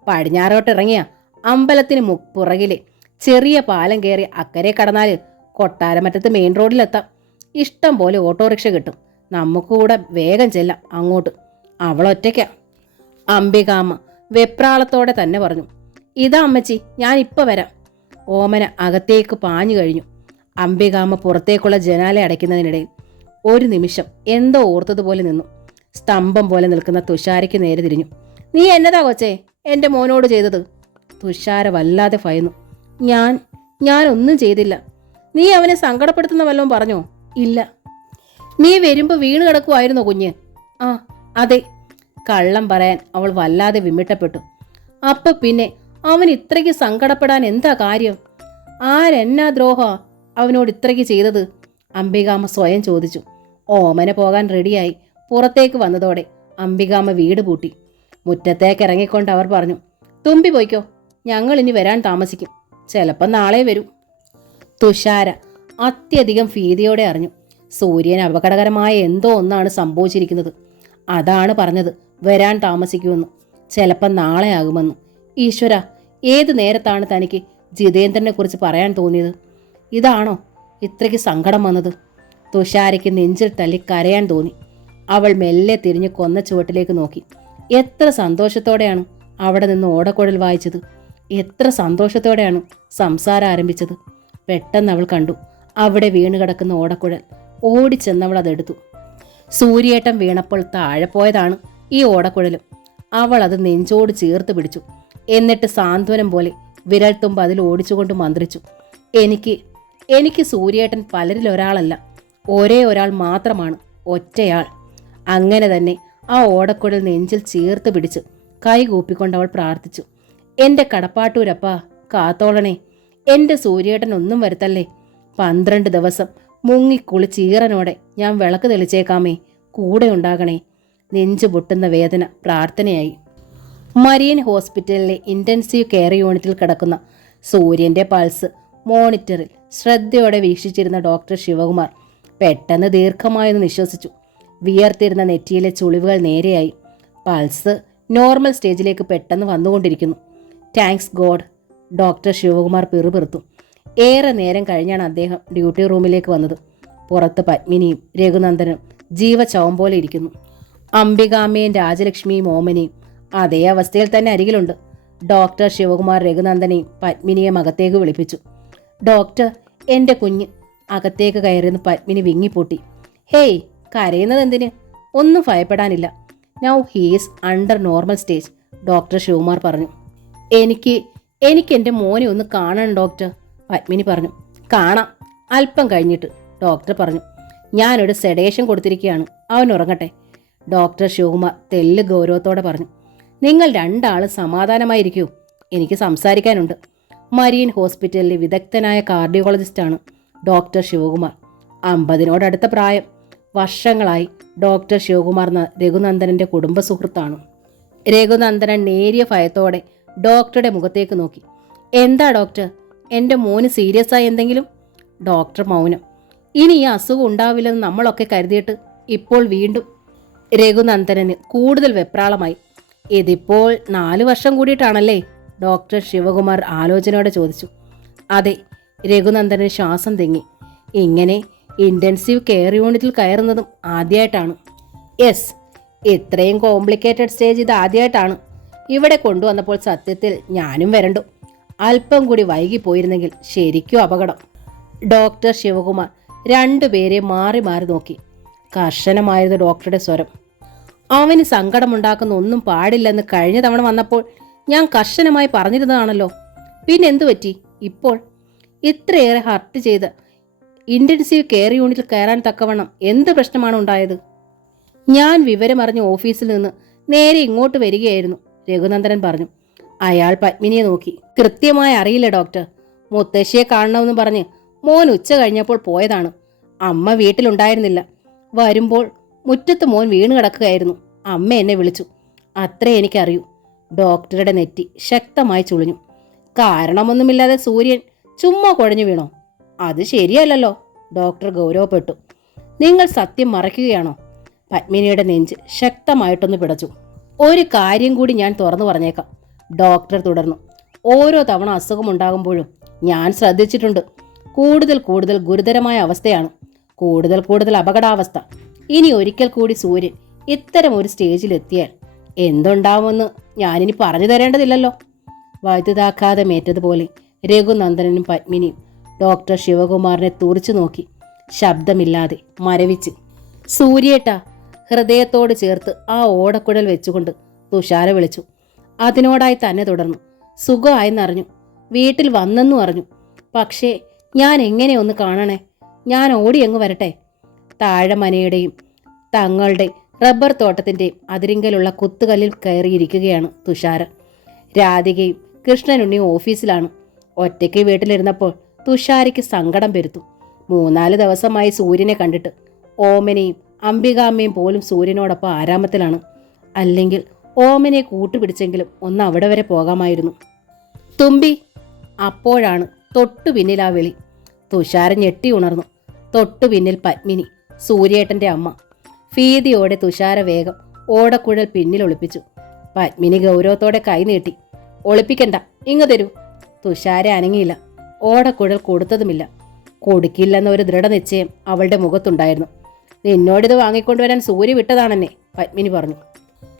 പടിഞ്ഞാറോട്ട് ഇറങ്ങിയ അമ്പലത്തിന് പുറകിലെ ചെറിയ പാലം കയറി അക്കരെ കടന്നാല് കൊട്ടാരമറ്റത്ത് മെയിൻ റോഡിലെത്താം. ഇഷ്ടം പോലെ ഓട്ടോറിക്ഷ കിട്ടും. നമുക്ക് കൂടെ വേഗം ചെല്ലാം അങ്ങോട്ട്. അവളൊറ്റയ്ക്കാ. അംബികാമ്മ വെപ്രാളത്തോടെ തന്നെ പറഞ്ഞു. ഇതാ അമ്മച്ചി, ഞാൻ ഇപ്പം വരാം. ഓമന അകത്തേക്ക് പാഞ്ഞു കഴിഞ്ഞു. അംബികാമ്മ പുറത്തേക്കുള്ള ജനാല അടയ്ക്കുന്നതിനിടയിൽ ഒരു നിമിഷം എന്തോ ഓർത്തതുപോലെ നിന്നു. സ്തംഭം പോലെ നിൽക്കുന്ന തുഷാരയ്ക്ക് നേരെ തിരിഞ്ഞു. നീ എന്നതാ കൊച്ചേ എൻ്റെ മോനോട് ചെയ്തത്? തുഷാര വല്ലാതെ ഭയന്നു. ഞാനൊന്നും ചെയ്തില്ല. നീ അവനെ സങ്കടപ്പെടുത്തുന്ന വല്ലതും പറഞ്ഞോ? ഇല്ല. നീ വരുമ്പോൾ വീണ് കിടക്കുമായിരുന്നോ കുഞ്ഞ്? ആ അതെ. കള്ളം പറയാൻ അവൾ വല്ലാതെ വിമ്മിട്ടപ്പെട്ടു. അപ്പൊ പിന്നെ അവൻ ഇത്രയ്ക്ക് സങ്കടപ്പെടാൻ എന്താ കാര്യം? ആരെന്നാ ദ്രോഹ അവനോട് ഇത്രയ്ക്ക് ചെയ്തത്? അംബികാമ്മ സ്വയം ചോദിച്ചു. ഓമന പോകാൻ റെഡിയായി പുറത്തേക്ക് വന്നതോടെ അംബികാമ്മ വീട് പൂട്ടി. മുറ്റത്തേക്ക് ഇറങ്ങിക്കൊണ്ട് അവർ പറഞ്ഞു. തുമ്പി പോയിക്കോ, ഞങ്ങൾ ഇനി വരാൻ താമസിക്കും. ചിലപ്പോൾ നാളെ വരൂ. തുഷാര അത്യധികം ഭീതിയോടെ അറിഞ്ഞു. സൂര്യൻ അപകടകരമായ എന്തോ ഒന്നാണ് സംഭവിച്ചിരിക്കുന്നത്. അതാണ് പറഞ്ഞത് വരാൻ താമസിക്കുമെന്ന്. ചിലപ്പോൾ നാളെ ആകുമെന്ന്. ഈശ്വര, ഏത് നേരത്താണ് തനിക്ക് ജിതേന്ദ്രനെ കുറിച്ച് പറയാൻ തോന്നിയത്? ഇതാണോ ഇത്രയ്ക്ക് സങ്കടം വന്നത്? തുഷാരയ്ക്ക് നെഞ്ചിൽ തല്ലി കരയാൻ തോന്നി. അവൾ മെല്ലെ തിരിഞ്ഞ് കൊന്ന ചുവട്ടിലേക്ക് നോക്കി. എത്ര സന്തോഷത്തോടെയാണ് അവിടെ നിന്ന് ഓടക്കുഴൽ വായിച്ചത്. എത്ര സന്തോഷത്തോടെയാണ് സംസാരം ആരംഭിച്ചത്. പെട്ടെന്ന് അവൾ കണ്ടു അവിടെ വീണ് കിടക്കുന്ന ഓടക്കുഴൽ. ഓടിച്ചെന്നവൾ അതെടുത്തു. സൂര്യേട്ടൻ വീണപ്പോൾ താഴെ പോയതാണ് ഈ ഓടക്കുഴലും. അവൾ അത് നെഞ്ചോട് ചേർത്ത് പിടിച്ചു. എന്നിട്ട് സാന്ത്വനം പോലെ വിരൽത്തുമ്പ് അതിൽ ഓടിച്ചുകൊണ്ട് മന്ത്രിച്ചു. എനിക്ക് സൂര്യേട്ടൻ പലരിലൊരാളല്ല, ഒരേ ഒരാൾ മാത്രമാണ്, ഒറ്റയാൾ. അങ്ങനെ തന്നെ ആ ഓടക്കുഴൽ നെഞ്ചിൽ ചേർത്ത് പിടിച്ച് കൈകൂപ്പിക്കൊണ്ട് അവൾ പ്രാർത്ഥിച്ചു. എൻ്റെ കടപ്പാട്ടൂരപ്പ കാത്തോളണേ, എൻ്റെ സൂര്യേട്ടൻ ഒന്നും വരുത്തല്ലേ. 12 ദിവസം മുങ്ങിക്കുളിച്ചീറനോടെ ഞാൻ വിളക്ക് തെളിച്ചേക്കാമേ, കൂടെ ഉണ്ടാകണേ. നെഞ്ചു പൊട്ടുന്ന വേദന പ്രാർത്ഥനയായി. മരിയൻ ഹോസ്പിറ്റലിലെ ഇൻറ്റൻസീവ് കെയർ യൂണിറ്റിൽ കിടക്കുന്ന സൂര്യൻ്റെ പൾസ് മോണിറ്ററിൽ ശ്രദ്ധയോടെ വീക്ഷിച്ചിരുന്ന ഡോക്ടർ ശിവകുമാർ പെട്ടെന്ന് ദീർഘമായൊന്ന് നിശ്വസിച്ചു. വിയർത്തിരുന്ന നെറ്റിയിലെ ചുളിവുകൾ നേരെയായി. പൾസ് നോർമൽ സ്റ്റേജിലേക്ക് പെട്ടെന്ന് വന്നുകൊണ്ടിരിക്കുന്നു. Thanks God. ഡോക്ടർ ശിവകുമാർ പിറുപിറുത്തു. ഏറെ നേരം കഴിഞ്ഞാണ് അദ്ദേഹം ഡ്യൂട്ടി റൂമിലേക്ക് വന്നത്. പുറത്ത് പത്മിനിയും രഘുനന്ദനും ജീവചവം പോലെ ഇരിക്കുന്നു. അംബികാമ്മയും രാജലക്ഷ്മിയും ഓമനയും അതേ അവസ്ഥയിൽ തന്നെ അരികിലുണ്ട്. ഡോക്ടർ ശിവകുമാർ രഘുനന്ദനെയും പത്മിനിയെയും അകത്തേക്ക് വിളിപ്പിച്ചു. ഡോക്ടർ, എൻ്റെ കുഞ്ഞ്. അകത്തേക്ക് കയറിയെന്ന് പത്മിനി വിങ്ങിപ്പൊട്ടി. ഹേയ്, കരയുന്നത് എന്തിന്? ഒന്നും ഭയപ്പെടാനില്ല. Now he's under normal stage, doctor Sivakumar പറഞ്ഞു. എനിക്ക് എൻ്റെ മോനെ ഒന്ന് കാണണം ഡോക്ടർ, പത്മിനി പറഞ്ഞു. കാണാം, അല്പം കഴിഞ്ഞിട്ട്, ഡോക്ടർ പറഞ്ഞു. ഞാനൊരു സെഡേഷൻ കൊടുത്തിരിക്കുകയാണ്, അവൻ ഉറങ്ങട്ടെ. ഡോക്ടർ ശിവകുമാർ തെല്ല് ഗൗരവത്തോടെ പറഞ്ഞു. നിങ്ങൾ 2 ആളും സമാധാനമായിരിക്കൂ, എനിക്ക് സംസാരിക്കാനുണ്ട്. മരിയൻ ഹോസ്പിറ്റലിലെ വിദഗ്ധനായ കാർഡിയോളജിസ്റ്റാണ് ഡോക്ടർ ശിവകുമാർ. 50നോടടുത്ത പ്രായം. വർഷങ്ങളായി ഡോക്ടർ ശിവകുമാർ രഘുനന്ദനന്റെ കുടുംബ സുഹൃത്താണ്. രഘുനന്ദനൻ നേരിയ ഭയത്തോടെ ഡോക്ടറുടെ മുഖത്തേക്ക് നോക്കി. എന്താ ഡോക്ടർ, എൻ്റെ മോന് സീരിയസ് ആയി എന്തെങ്കിലും? ഡോക്ടർ മൗനം. ഇനി ഈ അസുഖം ഉണ്ടാവില്ലെന്ന് നമ്മളൊക്കെ കരുതിയിട്ട് ഇപ്പോൾ വീണ്ടും. രഘുനന്ദനന് കൂടുതൽ വെപ്രാളമായി. ഇതിപ്പോൾ 4 വർഷം കൂടിയിട്ടാണല്ലേ? ഡോക്ടർ ശിവകുമാർ ആലോചനയോടെ ചോദിച്ചു. അതെ. രഘുനന്ദന് ശ്വാസം തെങ്ങി. ഇങ്ങനെ ഇൻറ്റൻസീവ് കെയർ യൂണിറ്റിൽ കയറുന്നതും ആദ്യമായിട്ടാണ്. യെസ്, ഇത്രയും കോംപ്ലിക്കേറ്റഡ് സ്റ്റേജ് ഇത് ആദ്യമായിട്ടാണ്. ഇവിടെ കൊണ്ടുവന്നപ്പോൾ സത്യത്തിൽ ഞാനും വരണ്ടു. അല്പം കൂടി വൈകിപ്പോയിരുന്നെങ്കിൽ ശരിക്കും അപകടം. ഡോക്ടർ ശിവകുമാർ രണ്ടുപേരെ മാറി മാറി നോക്കി. കർശനമായിരുന്നു ഡോക്ടറുടെ സ്വരം. അവന് സങ്കടമുണ്ടാക്കുന്ന ഒന്നും പാടില്ലെന്ന് കഴിഞ്ഞ തവണ വന്നപ്പോൾ ഞാൻ കർശനമായി പറഞ്ഞിരുന്നതാണല്ലോ. പിന്നെന്തു പറ്റി ഇപ്പോൾ? ഇത്രയേറെ ഹർട്ട് ചെയ്ത് ഇൻറ്റൻസീവ് കെയർ യൂണിറ്റിൽ കയറാൻ തക്കവണ്ണം എന്ത് പ്രശ്നമാണ് ഉണ്ടായത്? ഞാൻ വിവരമറിഞ്ഞ ഓഫീസിൽ നിന്ന് നേരെ ഇങ്ങോട്ട് വരികയായിരുന്നു, രഘുനന്ദനൻ പറഞ്ഞു. അയാൾ പത്മിനിയെ നോക്കി. കൃത്യമായി അറിയില്ല ഡോക്ടർ. മുത്തശ്ശിയെ കാണണമെന്ന് പറഞ്ഞ് മോൻ ഉച്ച കഴിഞ്ഞപ്പോൾ പോയതാണ്. അമ്മ വീട്ടിലുണ്ടായിരുന്നില്ല. വരുമ്പോൾ മുറ്റത്ത് മോൻ വീണ് കിടക്കുകയായിരുന്നു. അമ്മ എന്നെ വിളിച്ചു. അത്രേ എനിക്കറിയൂ. ഡോക്ടറുടെ നെറ്റി ശക്തമായി ചുളിഞ്ഞു. കാരണമൊന്നുമില്ലാതെ സൂര്യൻ ചുമ്മാ കുഴഞ്ഞു വീണോ? അത് ശരിയല്ലല്ലോ. ഡോക്ടർ ഗൗരവപ്പെട്ടു. നിങ്ങൾ സത്യം മറയ്ക്കുകയാണോ? പത്മിനിയുടെ നെഞ്ച് ശക്തമായിട്ടൊന്ന് പിടച്ചു. ഒരു കാര്യം കൂടി ഞാൻ തുറന്നു പറഞ്ഞേക്കാം, ഡോക്ടർ തുടർന്നു. ഓരോ തവണ അസുഖമുണ്ടാകുമ്പോഴും ഞാൻ ശ്രദ്ധിച്ചിട്ടുണ്ട്, കൂടുതൽ കൂടുതൽ ഗുരുതരമായ അവസ്ഥയാണ്, കൂടുതൽ കൂടുതൽ അപകടാവസ്ഥ. ഇനി ഒരിക്കൽ കൂടി സൂര്യൻ ഇത്തരം ഒരു സ്റ്റേജിലെത്തിയാൽ എന്തുണ്ടാവുമെന്ന് ഞാനിനി പറഞ്ഞു തരേണ്ടതില്ലല്ലോ. വൈദ്യുതാഘാതമേറ്റതുപോലെ രഘുനന്ദനനും പത്മിനിയും ഡോക്ടർ ശിവകുമാറിനെ തുറിച്ചു നോക്കി. ശബ്ദമില്ലാതെ മരവിച്ച്. സൂര്യേട്ട, ഹൃദയത്തോട് ചേർത്ത് ആ ഓടക്കുഴൽ വെച്ചുകൊണ്ട് തുഷാര വിളിച്ചു. അതിനോടായി തന്നെ തുടർന്നു. സുഖമായെന്നറിഞ്ഞു, വീട്ടിൽ വന്നെന്നു അറിഞ്ഞു. പക്ഷേ ഞാൻ എങ്ങനെ ഒന്ന് കാണണേ? ഞാൻ ഓടിയെങ്ങു വരട്ടെ? താഴെ മനയുടെയും തങ്ങളുടെ റബ്ബർ തോട്ടത്തിൻ്റെയും അതിരിങ്കലുള്ള കുത്തുകല്ലിൽ കയറിയിരിക്കുകയാണ് തുഷാര. രാധികയും കൃഷ്ണനുണ്ണിയും ഓഫീസിലാണ്. ഒറ്റയ്ക്ക് വീട്ടിലിരുന്നപ്പോൾ തുഷാരയ്ക്ക് സങ്കടം പെരുത്തു. 3-4 ദിവസമായി സൂര്യനെ കണ്ടിട്ട്. ഓമനയും അംബികാമ്മയും പോലും സൂര്യനോടൊപ്പം ആരാമത്തിലാണ്. അല്ലെങ്കിൽ ഓമനെ കൂട്ടുപിടിച്ചെങ്കിലും ഒന്ന് അവിടെ വരെ പോകാമായിരുന്നു. തുമ്പി! അപ്പോഴാണ് തൊട്ടു പിന്നിൽ ആ വിളി. തുഷാര ഞെട്ടി ഉണർന്നു. തൊട്ടു പിന്നിൽ പത്മിനി, സൂര്യേട്ടന്റെ അമ്മ. ഭീതിയോടെ തുഷാര വേഗം ഓടക്കുഴൽ പിന്നിൽ ഒളിപ്പിച്ചു. പത്മിനി ഗൗരവത്തോടെ കൈ നീട്ടി. ഒളിപ്പിക്കണ്ട, ഇങ്ങു തരൂ. തുഷാര അനങ്ങിയില്ല. ഓടക്കുഴൽ കൊടുത്തതുമില്ല. കൊടുക്കില്ലെന്ന ഒരു ദൃഢനിശ്ചയം അവളുടെ മുഖത്തുണ്ടായിരുന്നു. നിന്നോടിത് വാങ്ങിക്കൊണ്ടുവരാൻ സൂര്യ വിട്ടതാണെന്നെ, പത്മിനി പറഞ്ഞു.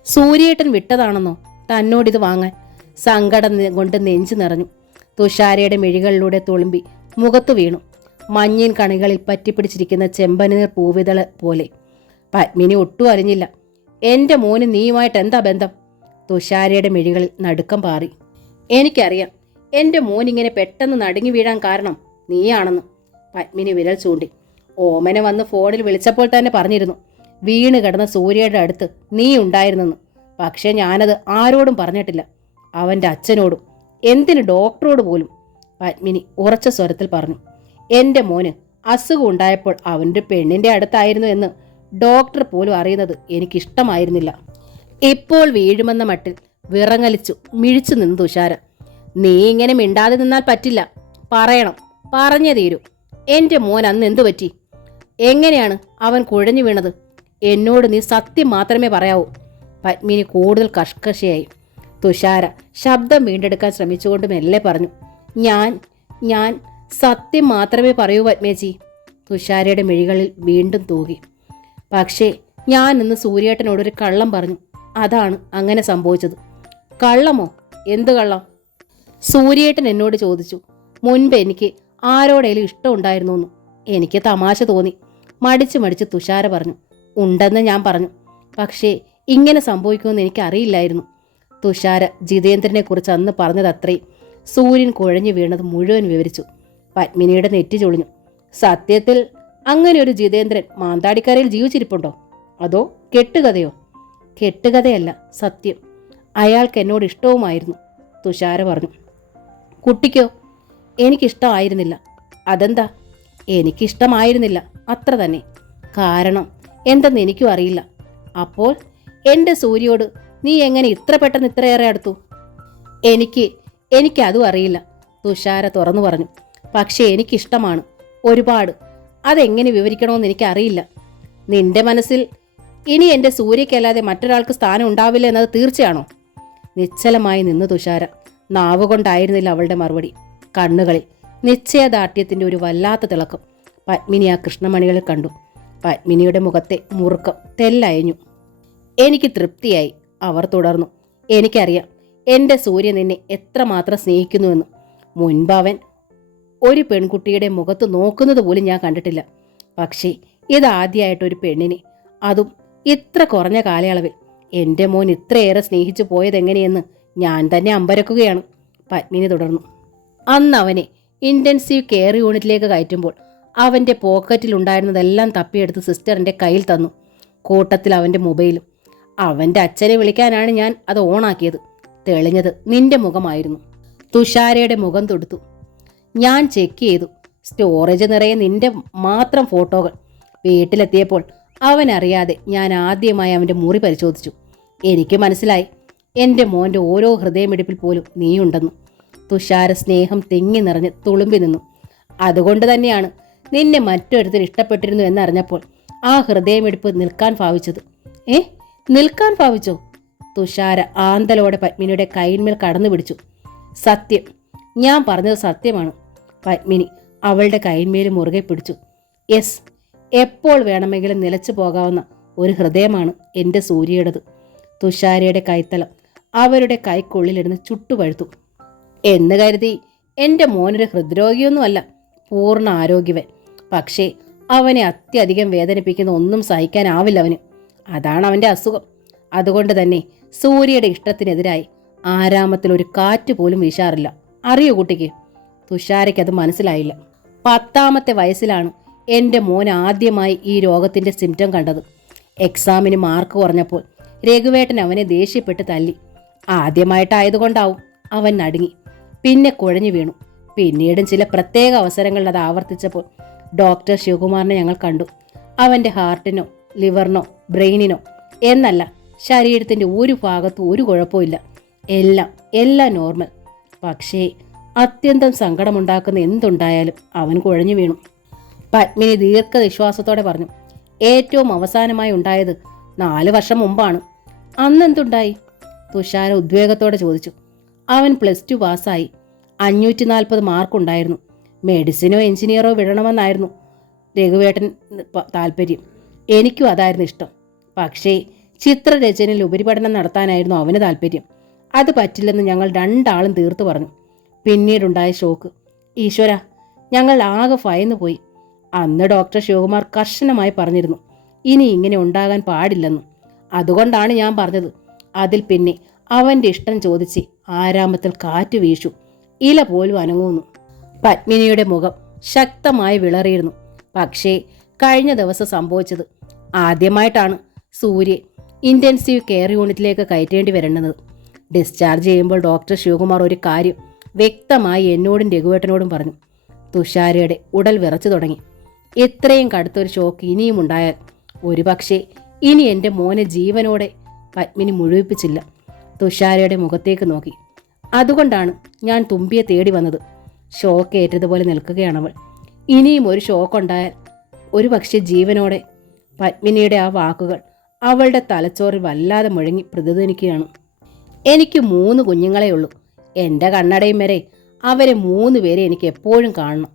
സൂര്യേട്ടൻ വിട്ടതാണെന്നോ തന്നോടിത് വാങ്ങാൻ? സങ്കടം കൊണ്ട് നെഞ്ചു നിറഞ്ഞു. തുഷാരയുടെ മിഴികളിലൂടെ തുളുമ്പി മുഖത്തു വീണു. മഞ്ഞിൻ കണികളിൽ പറ്റിപ്പിടിച്ചിരിക്കുന്ന ചെമ്പനീർ പൂവിതള പോലെ. പത്മിനി ഒട്ടും അറിഞ്ഞില്ല. എൻ്റെ മോന് നീയുമായിട്ട് എന്താ ബന്ധം? തുഷാരയുടെ മിഴികളിൽ നടുക്കം പാറി. എനിക്കറിയാം, എൻ്റെ മോനിങ്ങനെ പെട്ടെന്ന് നടുങ്ങി വീഴാൻ കാരണം നീയാണെന്ന്. പത്മിനി വിരൽ ചൂണ്ടി. ഓമന വന്ന് ഫോണിൽ വിളിച്ചപ്പോൾ തന്നെ പറഞ്ഞിരുന്നു, വീണ് കിടന്ന സൂര്യയുടെ അടുത്ത് നീ ഉണ്ടായിരുന്നെന്ന്. പക്ഷെ ഞാനത് ആരോടും പറഞ്ഞിട്ടില്ല. അവൻ്റെ അച്ഛനോടും, എന്തിന് ഡോക്ടറോട് പോലും. പത്മിനി ഉറച്ച സ്വരത്തിൽ പറഞ്ഞു. എൻ്റെ മോന് അസുഖം ഉണ്ടായപ്പോൾ അവൻ്റെ പെണ്ണിൻ്റെ അടുത്തായിരുന്നു എന്ന് ഡോക്ടർ പോലും അറിയുന്നത് എനിക്കിഷ്ടമായിരുന്നില്ല. ഇപ്പോൾ വീഴുമെന്ന മട്ടിൽ വിറങ്ങലിച്ചു മിഴിച്ചു നിന്ന് തുഷാര. നീ ഇങ്ങനെ മിണ്ടാതെ നിന്നാൽ പറ്റില്ല. പറയണം, പറഞ്ഞേ തീരൂ. എൻ്റെ മോൻ അന്ന് എന്തു പറ്റി? എങ്ങനെയാണ് അവൻ കുഴഞ്ഞു വീണത്? എന്നോട് നീ സത്യം മാത്രമേ പറയാവൂ. പത്മിനി കൂടുതൽ കർക്കശയായി. തുഷാര ശബ്ദം വീണ്ടെടുക്കാൻ ശ്രമിച്ചുകൊണ്ട് മെല്ലെ പറഞ്ഞു. ഞാൻ സത്യം മാത്രമേ പറയൂ പത്മേച്ചി. തുഷാരയുടെ മിഴികളിൽ വീണ്ടും തൂകി. പക്ഷേ ഞാൻ ഇന്ന് സൂര്യേട്ടനോടൊരു കള്ളം പറഞ്ഞു. അതാണ് അങ്ങനെ സംഭവിച്ചത്. കള്ളമോ? എന്ത് കള്ളം? സൂര്യേട്ടൻ എന്നോട് ചോദിച്ചു മുൻപ് എനിക്ക് ആരോടേലും ഇഷ്ടമുണ്ടായിരുന്നോന്നു. എനിക്ക് തമാശ തോന്നി. മടിച്ച് തുഷാര പറഞ്ഞു. ഉണ്ടെന്ന് ഞാൻ പറഞ്ഞു. പക്ഷേ ഇങ്ങനെ സംഭവിക്കുമെന്ന് എനിക്കറിയില്ലായിരുന്നു. തുഷാര ജിതേന്ദ്രനെ കുറിച്ച് അന്ന് പറഞ്ഞതത്രയും സൂര്യൻ കുഴഞ്ഞു വീണത് മുഴുവൻ വിവരിച്ചു. പത്മിനിയുടെ നെറ്റി ചൊളിഞ്ഞു. സത്യത്തിൽ അങ്ങനെ ഒരു ജിതേന്ദ്രൻ മാന്താടിക്കരയിൽ ജീവിച്ചിരിപ്പുണ്ടോ? അതോ കെട്ടുകഥയോ? കെട്ടുകഥയല്ല, സത്യം. അയാൾക്ക് എന്നോട് ഇഷ്ടവുമായിരുന്നു, തുഷാര പറഞ്ഞു. കുട്ടിക്കോ? എനിക്കിഷ്ടമായിരുന്നില്ല. അതെന്താ? എനിക്കിഷ്ടമായിരുന്നില്ല, അത്ര തന്നെ. കാരണം എന്തെന്ന് എനിക്കും അറിയില്ല. അപ്പോൾ എൻ്റെ സൂര്യയോട് നീ എങ്ങനെ ഇത്ര പെട്ടെന്ന് ഇത്രയേറെ അടുത്തു? എനിക്കതും അറിയില്ല, തുഷാര തുറന്നു പറഞ്ഞു. പക്ഷേ എനിക്കിഷ്ടമാണ് ഒരുപാട്. അതെങ്ങനെ വിവരിക്കണമെന്ന് എനിക്കറിയില്ല. നിന്റെ മനസ്സിൽ ഇനി എൻ്റെ സൂര്യയ്ക്കല്ലാതെ മറ്റൊരാൾക്ക് സ്ഥാനം ഉണ്ടാവില്ല എന്നത് തീർച്ചയാണോ? നിശ്ചലമായി നിന്നു തുഷാര. നാവുകൊണ്ടായിരുന്നില്ല അവളുടെ മറുപടി. കണ്ണുകളിൽ നിശ്ചയദാർഢ്യത്തിൻ്റെ ഒരു വല്ലാത്ത തിളക്കം പത്മിനി ആ കൃഷ്ണമണികളിൽ കണ്ടു. പത്മിനിയുടെ മുഖത്തെ മുറുക്കം തെല്ലയഞ്ഞു. എനിക്ക് തൃപ്തിയായി, അവർ തുടർന്നു. എനിക്കറിയാം എൻ്റെ സൂര്യ നിന്നെ എത്രമാത്രം സ്നേഹിക്കുന്നുവെന്ന്. മുൻപ് അവൻ ഒരു പെൺകുട്ടിയുടെ മുഖത്ത് നോക്കുന്നത് പോലും ഞാൻ കണ്ടിട്ടില്ല. പക്ഷേ ഇതാദ്യമായിട്ടൊരു പെണ്ണിനെ, അതും ഇത്ര കുറഞ്ഞ കാലയളവിൽ, എൻ്റെ മോൻ ഇത്രയേറെ സ്നേഹിച്ചു പോയതെങ്ങനെയെന്ന് ഞാൻ തന്നെ അമ്പരക്കുകയാണ്, പത്മിനി തുടർന്നു. അന്ന് അവനെ ഇൻറ്റൻസീവ് കെയർ യൂണിറ്റിലേക്ക് കയറ്റുമ്പോൾ അവൻ്റെ പോക്കറ്റിലുണ്ടായിരുന്നതെല്ലാം തപ്പിയെടുത്ത് സിസ്റ്ററിൻ്റെ കയ്യിൽ തന്നു. കൂട്ടത്തിൽ അവൻ്റെ മൊബൈലും. അവൻ്റെ അച്ഛനെ വിളിക്കാനാണ് ഞാൻ അത് ഓണാക്കിയത്. തെളിഞ്ഞത് നിന്റെ മുഖമായിരുന്നു. തുഷാരയുടെ മുഖം തൊടുത്തു. ഞാൻ ചെക്ക് ചെയ്തു. സ്റ്റോറേജ് നിറയെ നിന്റെ മാത്രം ഫോട്ടോകൾ. വീട്ടിലെത്തിയപ്പോൾ അവനറിയാതെ ഞാൻ ആദ്യമായി അവൻ്റെ മുറി പരിശോധിച്ചു. എനിക്ക് മനസ്സിലായി എൻ്റെ മോൻ്റെ ഓരോ ഹൃദയമിടിപ്പിൽ പോലും നീയുണ്ടെന്ന്. തുഷാര സ്നേഹം തിങ്ങി നിറഞ്ഞ് തുളുമ്പി നിന്നു. അതുകൊണ്ട് തന്നെയാണ് നിന്നെ മറ്റൊരുത്തർ ഇഷ്ടപ്പെട്ടിരുന്നു എന്നറിഞ്ഞപ്പോൾ ആ ഹൃദയമിടിപ്പ് നിൽക്കാൻ ഭാവിച്ചത്. നിൽക്കാൻ ഭാവിച്ചോ? തുഷാര ആന്തലോടെ പത്മിനിയുടെ കൈന്മേൽ കടന്നു പിടിച്ചു. സത്യം, ഞാൻ പറഞ്ഞത് സത്യമാണ്. പത്മിനി അവളുടെ കൈന്മേൽ മുറുകെ പിടിച്ചു. യെസ്, എപ്പോൾ വേണമെങ്കിലും നിലച്ചു പോകാവുന്ന ഒരു ഹൃദയമാണ് എൻ്റെ സൂര്യയുടേത്. തുഷാരയുടെ കൈത്തലം അവരുടെ കൈക്കുള്ളിലിരുന്ന് ചുട്ടുപഴുത്തു. എന്ന് കരുതി എൻ്റെ മോനൊരു ഹൃദ്രോഗിയൊന്നുമല്ല, പൂർണ്ണ ആരോഗ്യവൻ. പക്ഷേ അവനെ അത്യധികം വേദനിപ്പിക്കുന്ന ഒന്നും സഹിക്കാനാവില്ല അവന്. അതാണ് അവൻ്റെ അസുഖം. അതുകൊണ്ട് തന്നെ സൂര്യയുടെ ഇഷ്ടത്തിനെതിരായി ആരാമത്തിൽ ഒരു കാറ്റ് പോലും വീശാറില്ല. അറിയോ കുട്ടിക്ക്? തുഷാരയ്ക്കത് മനസ്സിലായില്ല. 10ാമത്തെ വയസ്സിലാണ് എൻ്റെ മോൻ ആദ്യമായി ഈ രോഗത്തിൻ്റെ സിംറ്റം കണ്ടത്. എക്സാമിന് മാർക്ക് കുറഞ്ഞപ്പോൾ രഘുവേട്ടൻ അവനെ ദേഷ്യപ്പെട്ട് തല്ലി. ആദ്യമായിട്ടായതുകൊണ്ടാവും അവൻ നടുങ്ങി. പിന്നെ കുഴഞ്ഞു വീണു. പിന്നീടും ചില പ്രത്യേക അവസരങ്ങളിൽ അത് ആവർത്തിച്ചപ്പോൾ ഡോക്ടർ ശിവകുമാറിനെ ഞങ്ങൾ കണ്ടു. അവൻ്റെ ഹാർട്ടിനോ ലിവറിനോ ബ്രെയിനിനോ എന്നല്ല, ശരീരത്തിൻ്റെ ഒരു ഭാഗത്തും ഒരു കുഴപ്പമില്ല. എല്ലാം നോർമൽ. പക്ഷേ അത്യന്തം സങ്കടമുണ്ടാക്കുന്ന എന്തുണ്ടായാലും അവൻ കുഴഞ്ഞു വീണു. പത്മിനി ദീർഘനിശ്വാസത്തോടെ പറഞ്ഞു. ഏറ്റവും അവസാനമായി ഉണ്ടായത് 4 വർഷം മുമ്പാണ്. അന്നെന്തുണ്ടായി? തുഷാര ഉദ്വേഗത്തോടെ ചോദിച്ചു. അവൻ +2 പാസ്സായി. 540 മാർക്കുണ്ടായിരുന്നു. മെഡിസിനോ എഞ്ചിനീയറോ വിടണമെന്നായിരുന്നു രഘുവേട്ടൻ താല്പര്യം. എനിക്കും അതായിരുന്നു ഇഷ്ടം. പക്ഷേ ചിത്രരചനയിൽ ഉപരിപഠനം നടത്താനായിരുന്നു അവന് താല്പര്യം. അത് പറ്റില്ലെന്ന് ഞങ്ങൾ 2 ആളും തീർത്തു പറഞ്ഞു. പിന്നീടുണ്ടായ ഷോക്ക്, ഈശ്വര, ഞങ്ങൾ ആകെ ഭയന്നു പോയി. അന്ന് ഡോക്ടർ ശിവകുമാർ കർശനമായി പറഞ്ഞിരുന്നു ഇനി ഇങ്ങനെ ഉണ്ടാകാൻ പാടില്ലെന്ന്. അതുകൊണ്ടാണ് ഞാൻ പറഞ്ഞത്. അതിൽ പിന്നെ അവൻ്റെ ഇഷ്ടം ചോദിച്ച് ആരാമത്തിൽ കാറ്റ് വീശു, ഇല പോലും അനങ്ങുന്നു. പത്മിനിയുടെ മുഖം ശക്തമായി വിളറിയിരുന്നു. പക്ഷേ കഴിഞ്ഞ ദിവസം സംഭവിച്ചത്. ആദ്യമായിട്ടാണ് സൂര്യ ഇൻറ്റൻസീവ് കെയർ യൂണിറ്റിലേക്ക് കയറ്റേണ്ടി വരേണ്ടത്. ഡിസ്ചാർജ് ചെയ്യുമ്പോൾ ഡോക്ടർ ശിവകുമാർ ഒരു കാര്യം വ്യക്തമായി എന്നോടും രഘുവേട്ടനോടും പറഞ്ഞു. തുഷാരയുടെ ഉടൽ വിറച്ചു തുടങ്ങി. ഇത്രയും കടുത്തൊരു ഷോക്ക് ഇനിയും ഉണ്ടായാൽ ഒരുപക്ഷെ ഇനി എൻ്റെ മോനെ ജീവനോടെ പത്മിനി മുഴുവിപ്പിച്ചില്ല. തുഷാരയുടെ മുഖത്തേക്ക് നോക്കി. അതുകൊണ്ടാണ് ഞാൻ തുമ്പിയെ തേടി വന്നത്. ഷോക്ക് ഏറ്റതുപോലെ നിൽക്കുകയാണവൾ. ഇനിയും ഒരു ഷോക്കുണ്ടായാൽ ഒരുപക്ഷെ ജീവനോടെ. പത്മിനിയുടെ ആ വാക്കുകൾ അവളുടെ തലച്ചോറിൽ വല്ലാതെ മുഴങ്ങി പ്രതിധ്വനിക്കുകയാണ്. എനിക്ക് 3 കുഞ്ഞുങ്ങളേ ഉള്ളൂ. എൻ്റെ കണ്ണടയും വരെ അവരെ 3 പേരെ എനിക്ക് എപ്പോഴും കാണണം.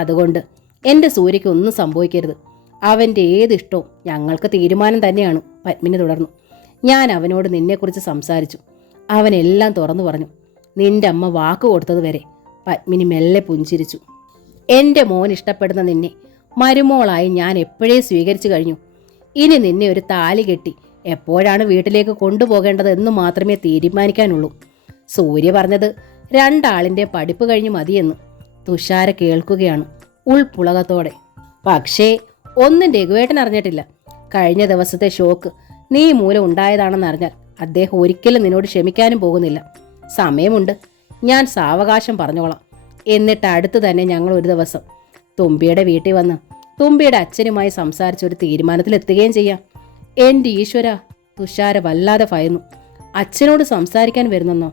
അതുകൊണ്ട് എൻ്റെ സൂര്യയ്ക്ക് ഒന്നും സംഭവിക്കരുത്. അവൻ്റെ ഏതിഷ്ടവും ഞങ്ങൾക്ക് തീരുമാനം തന്നെയാണ്, പത്മിനി തുടർന്നു. ഞാൻ അവനോട് നിന്നെക്കുറിച്ച് സംസാരിച്ചു. അവനെല്ലാം തുറന്നു പറഞ്ഞു. നിന്റെ അമ്മ വാക്ക് കൊടുത്തതുവരെ. പത്മിനി മെല്ലെ പുഞ്ചിരിച്ചു. എൻ്റെ മോൻ ഇഷ്ടപ്പെടുന്ന നിന്നെ മരുമോളായി ഞാൻ എപ്പോഴേ സ്വീകരിച്ചു കഴിഞ്ഞു. ഇനി നിന്നെ ഒരു താലി കെട്ടി എപ്പോഴാണ് വീട്ടിലേക്ക് കൊണ്ടുപോകേണ്ടത് എന്ന് മാത്രമേ തീരുമാനിക്കാനുള്ളൂ. സൂര്യ പറഞ്ഞത് 2 ആളിൻ്റെ പഠിപ്പ് കഴിഞ്ഞ് മതിയെന്ന്. തുഷാര കേൾക്കുകയാണ് ഉൾപ്പുളകത്തോടെ. പക്ഷേ ഒന്നും രഘുവേട്ടൻ അറിഞ്ഞിട്ടില്ല. കഴിഞ്ഞ ദിവസത്തെ ഷോക്ക് നീ മൂലം ഉണ്ടായതാണെന്നറിഞ്ഞാൽ അദ്ദേഹം ഒരിക്കലും നിന്നോട് ക്ഷമിക്കാനും പോകുന്നില്ല. സമയമുണ്ട്, ഞാൻ സാവകാശം പറഞ്ഞോളാം. എന്നിട്ട് അടുത്ത് തന്നെ ഞങ്ങൾ ഒരു ദിവസം തുമ്പിയുടെ വീട്ടിൽ വന്ന് തുമ്പിയുടെ അച്ഛനുമായി സംസാരിച്ചൊരു തീരുമാനത്തിലെത്തുകയും ചെയ്യാം. എൻ്റെ ഈശ്വര, തുഷാര വല്ലാതെ ഭയന്നു. അച്ഛനോട് സംസാരിക്കാൻ വരുന്നെന്നോ?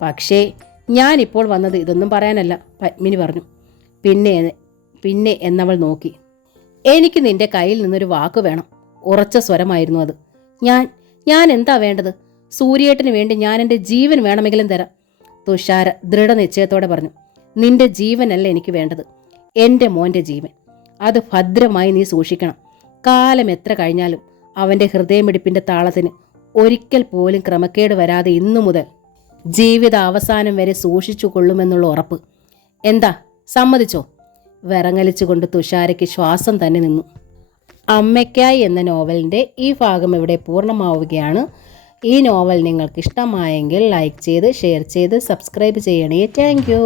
പക്ഷേ ഞാനിപ്പോൾ വന്നത് ഇതൊന്നും പറയാനല്ല, പത്മിനി പറഞ്ഞു. പിന്നെ എന്നവൾ നോക്കി. എനിക്ക് നിന്റെ കയ്യിൽ നിന്നൊരു വാക്ക് വേണം. ഉറച്ച സ്വരമായിരുന്നു അത്. ഞാൻ എന്താ വേണ്ടത്? സൂര്യേട്ടന് വേണ്ടി ഞാൻ എൻ്റെ ജീവൻ വേണമെങ്കിലും തരാം. തുഷാര ദൃഢനിശ്ചയത്തോടെ പറഞ്ഞു. നിന്റെ ജീവനല്ല എനിക്ക് വേണ്ടത്, എൻ്റെ മോൻ്റെ ജീവൻ. അത് ഭദ്രമായി നീ സൂക്ഷിക്കണം. കാലം എത്ര കഴിഞ്ഞാലും അവൻ്റെ ഹൃദയമിടിപ്പിൻ്റെ താളത്തിന് ഒരിക്കൽ പോലും ക്രമക്കേട് വരാതെ ഇന്നു മുതൽ ജീവിത അവസാനം വരെ സൂക്ഷിച്ചു കൊള്ളുമെന്നുള്ള ഉറപ്പ്. എന്താ, സമ്മതിച്ചോ? വിറങ്ങലിച്ചുകൊണ്ട് തുഷാരയ്ക്ക് ശ്വാസം തന്നെ നിന്നു. അമ്മയ്ക്കായി എന്ന നോവലിൻ്റെ ഈ ഭാഗം ഇവിടെ പൂർണ്ണമാവുകയാണ്. ഈ നോവൽ നിങ്ങൾക്ക് ഇഷ്ടമായെങ്കിൽ ലൈക്ക് ചെയ്ത്, ഷെയർ ചെയ്ത്, സബ്സ്ക്രൈബ് ചെയ്യണേ. Thank you.